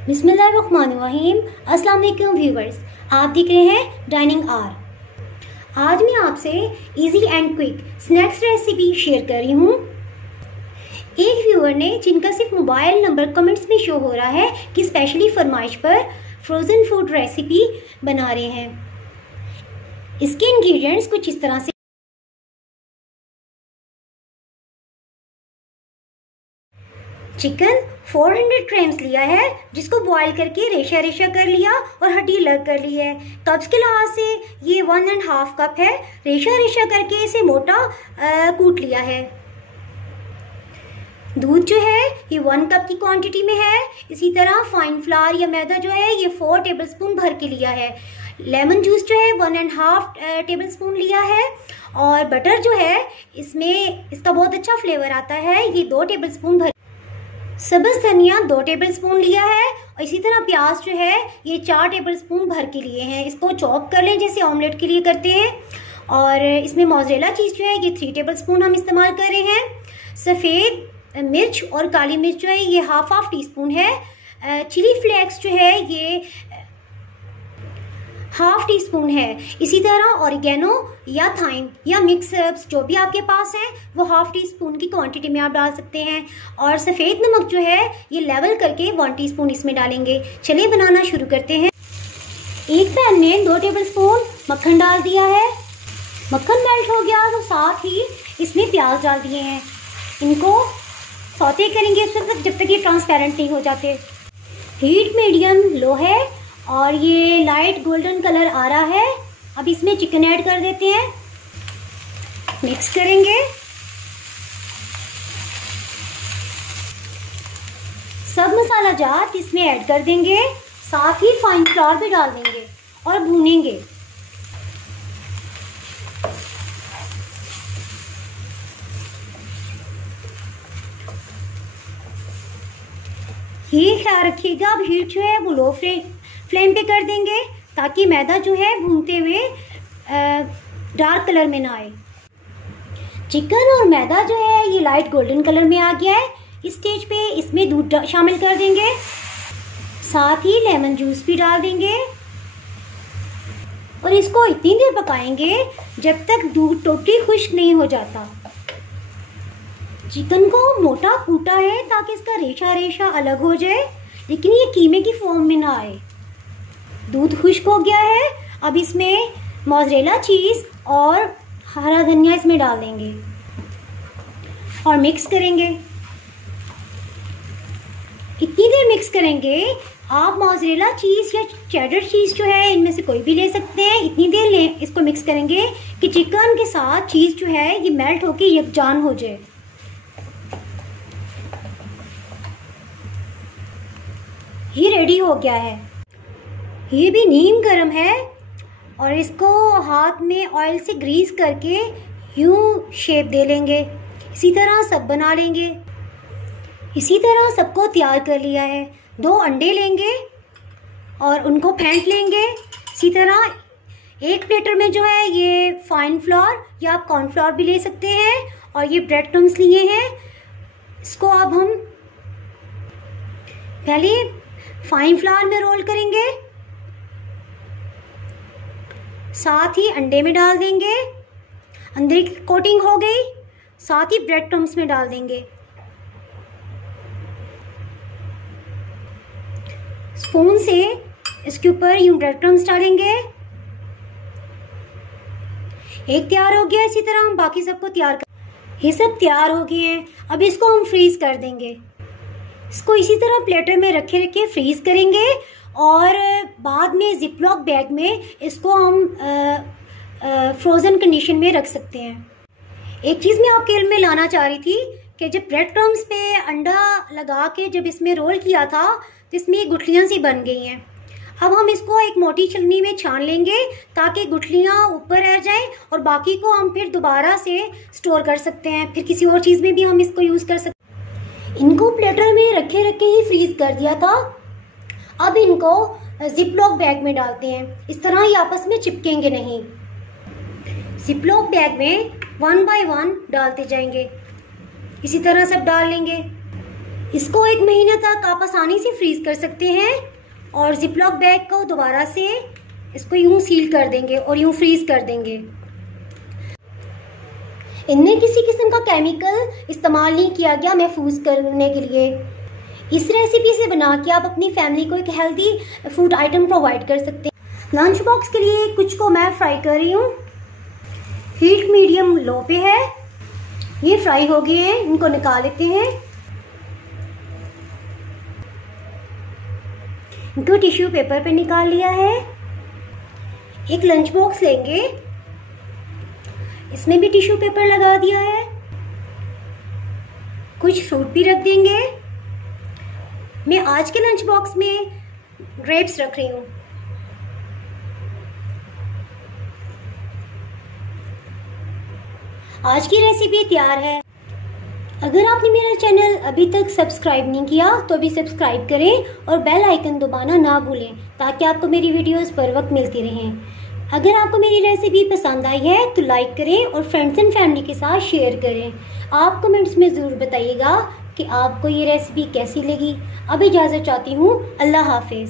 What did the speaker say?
बिस्मिल्लाहिर्रहमानिर्रहीम। अस्सलाम वालेकुम व्यूवर्स, आप देख रहे हैं डाइनिंग आर। आज मैं आपसे easy and quick snacks recipe share कर रही हूँ। एक व्यूअर ने, जिनका सिर्फ मोबाइल नंबर कमेंट्स में शो हो रहा है, कि स्पेशली फरमाइश पर फ्रोज़न फूड रेसिपी बना रहे हैं। इसके इंग्रेडिएंट्स कुछ इस तरह से: चिकन 400 ग्राम्स लिया है, जिसको बॉईल करके रेशा रेशा कर लिया और हड्डी अलग कर ली है। कप्स के लिहाज से ये 1.5 कप है। रेशा रेशा करके इसे मोटा कूट लिया है। दूध जो है ये 1 कप की क्वांटिटी में है। इसी तरह फाइन फ्लावर या मैदा जो है ये 4 टेबलस्पून भर के लिया है। लेमन जूस जो है 1.5 टेबलस्पून लिया है। और बटर जो है इसका बहुत अच्छा फ्लेवर आता है, ये 2 टेबलस्पून भर। सब्ज़ धनिया 2 टेबलस्पून लिया है। और इसी तरह प्याज जो है ये 4 टेबलस्पून भर के लिए हैं। इसको चॉप कर लें जैसे ऑमलेट के लिए करते हैं। और इसमें मोज़रेला चीज़ जो है ये 3 टेबलस्पून हम इस्तेमाल कर रहे हैं। सफ़ेद मिर्च और काली मिर्च जो है ये हाफ टीस्पून है। चिली फ्लेक्स जो है ये हाफ टीस्पून है। इसी तरह ऑरिगेनो या थाइम या मिक्स हर्ब्स जो भी आपके पास हैं वो हाफ टीस्पून की क्वांटिटी में आप डाल सकते हैं। और सफ़ेद नमक जो है ये लेवल करके 1 टीस्पून इसमें डालेंगे। चलिए बनाना शुरू करते हैं। एक पैन में 2 टेबलस्पून मक्खन डाल दिया है। मक्खन मेल्ट हो गया तो साथ ही इसमें प्याज डाल दिए हैं। इनको सौते करेंगे जब तक ये ट्रांसपेरेंट नहीं हो जाते। हीट मीडियम लो है और ये लाइट गोल्डन कलर आ रहा है। अब इसमें चिकन ऐड कर देते हैं, मिक्स करेंगे। सब मसाला जात इसमें ऐड कर देंगे, साथ ही फाइन फ्लावर भी डाल देंगे और भूनेंगे। ये ख्याल रखिएगा, अब हीट जो है वो लो फ्लेम पे कर देंगे ताकि मैदा जो है भूनते हुए डार्क कलर में ना आए। चिकन और मैदा जो है ये लाइट गोल्डन कलर में आ गया है। इस स्टेज पे इसमें दूध शामिल कर देंगे, साथ ही लेमन जूस भी डाल देंगे और इसको इतनी देर पकाएंगे जब तक दूध टोटली खुश्क नहीं हो जाता। चिकन को मोटा कूटा है ताकि इसका रेशा रेशा अलग हो जाए, लेकिन ये कीमे की फॉर्म में ना आए। दूध खुश्क हो गया है। अब इसमें मोज़रेला चीज़ और हरा धनिया इसमें डाल देंगे और मिक्स करेंगे। इतनी देर मिक्स करेंगे। आप मोज़रेला चीज़ या चेडर चीज़ जो है इनमें से कोई भी ले सकते हैं। इतनी देर इसको मिक्स करेंगे कि चिकन के साथ चीज़ जो है ये मेल्ट होकर यकजान हो जाए। ये रेडी हो गया है। ये भी नीम गरम है और इसको हाथ में ऑयल से ग्रीस करके यूं शेप दे लेंगे। इसी तरह सब बना लेंगे। इसी तरह सबको तैयार कर लिया है। 2 अंडे लेंगे और उनको फेंट लेंगे। इसी तरह एक प्लेटर में जो है ये फाइन फ्लावर या आप कॉर्नफ्लावर भी ले सकते हैं और ये ब्रेड क्रम्स लिए हैं। इसको अब हम पहले फाइन फ्लावर में रोल करेंगे, साथ ही अंडे में डाल देंगे। अंदर की कोटिंग हो गई, साथ ही ब्रेड क्रम्स में डाल देंगे। स्पून से इसके ऊपर यूं ब्रेड क्रम्स डालेंगे। एक तैयार हो गया। इसी तरह हम बाकी सबको तैयार कर, ये सब तैयार हो गए हैं। अब इसको हम फ्रीज कर देंगे। इसको इसी तरह प्लेटर में रखे रखे फ्रीज करेंगे और बाद में जिपलॉक बैग में इसको हम फ्रोज़न कंडीशन में रख सकते हैं। एक चीज़ मैं आपके इल्म में लाना चाह रही थी कि जब ब्रेड क्रम्स पे अंडा लगा के जब इसमें रोल किया था तो इसमें गुठलियाँ सी बन गई हैं। अब हम इसको एक मोटी छलनी में छान लेंगे ताकि गुठलियाँ ऊपर रह जाएं और बाकी को हम फिर दोबारा से स्टोर कर सकते हैं। फिर किसी और चीज़ में भी हम इसको यूज़ कर सकते हैं। इनको प्लेटर में रखे रखे ही फ्रीज कर दिया था। अब इनको जिपलॉक बैग में डालते हैं। इस तरह ये आपस में चिपकेंगे नहीं। जिपलॉक बैग में 1 बाय 1 डालते जाएंगे। इसी तरह सब डाल लेंगे। इसको 1 महीने तक आप आसानी से फ्रीज कर सकते हैं और जिपलॉक बैग को दोबारा से इसको यूं सील कर देंगे और यूं फ्रीज कर देंगे। इनमें किसी किस्म का केमिकल इस्तेमाल नहीं किया गया महफूज करने के लिए। इस रेसिपी से बना के आप अपनी फैमिली को एक हेल्दी फूड आइटम प्रोवाइड कर सकते हैं। लंच बॉक्स के लिए कुछ को मैं फ्राई कर रही हूँ। हीट मीडियम लो पे है। ये फ्राई हो गए हैं, इनको निकाल लेते हैं। इनको टिश्यू पेपर पे निकाल लिया है। एक लंच बॉक्स लेंगे, इसमें भी टिश्यू पेपर लगा दिया है। कुछ फ्रूट भी रख देंगे। मैं आज के लंच बॉक्स में ग्रेप्स रख रही हूँ। आज की रेसिपी तैयार है। अगर आपने मेरा चैनल अभी तक सब्सक्राइब नहीं किया तो अभी सब्सक्राइब करें और बेल आइकन दबाना ना भूलें ताकि आपको मेरी वीडियोस पर वक्त मिलती रहें। अगर आपको मेरी रेसिपी पसंद आई है तो लाइक करें और फ्रेंड्स एंड फैमिली के साथ शेयर करें। आप कमेंट्स में ज़रूर बताइएगा कि आपको ये रेसिपी कैसी लगी। अब इजाज़त चाहती हूँ। अल्लाह हाफिज़।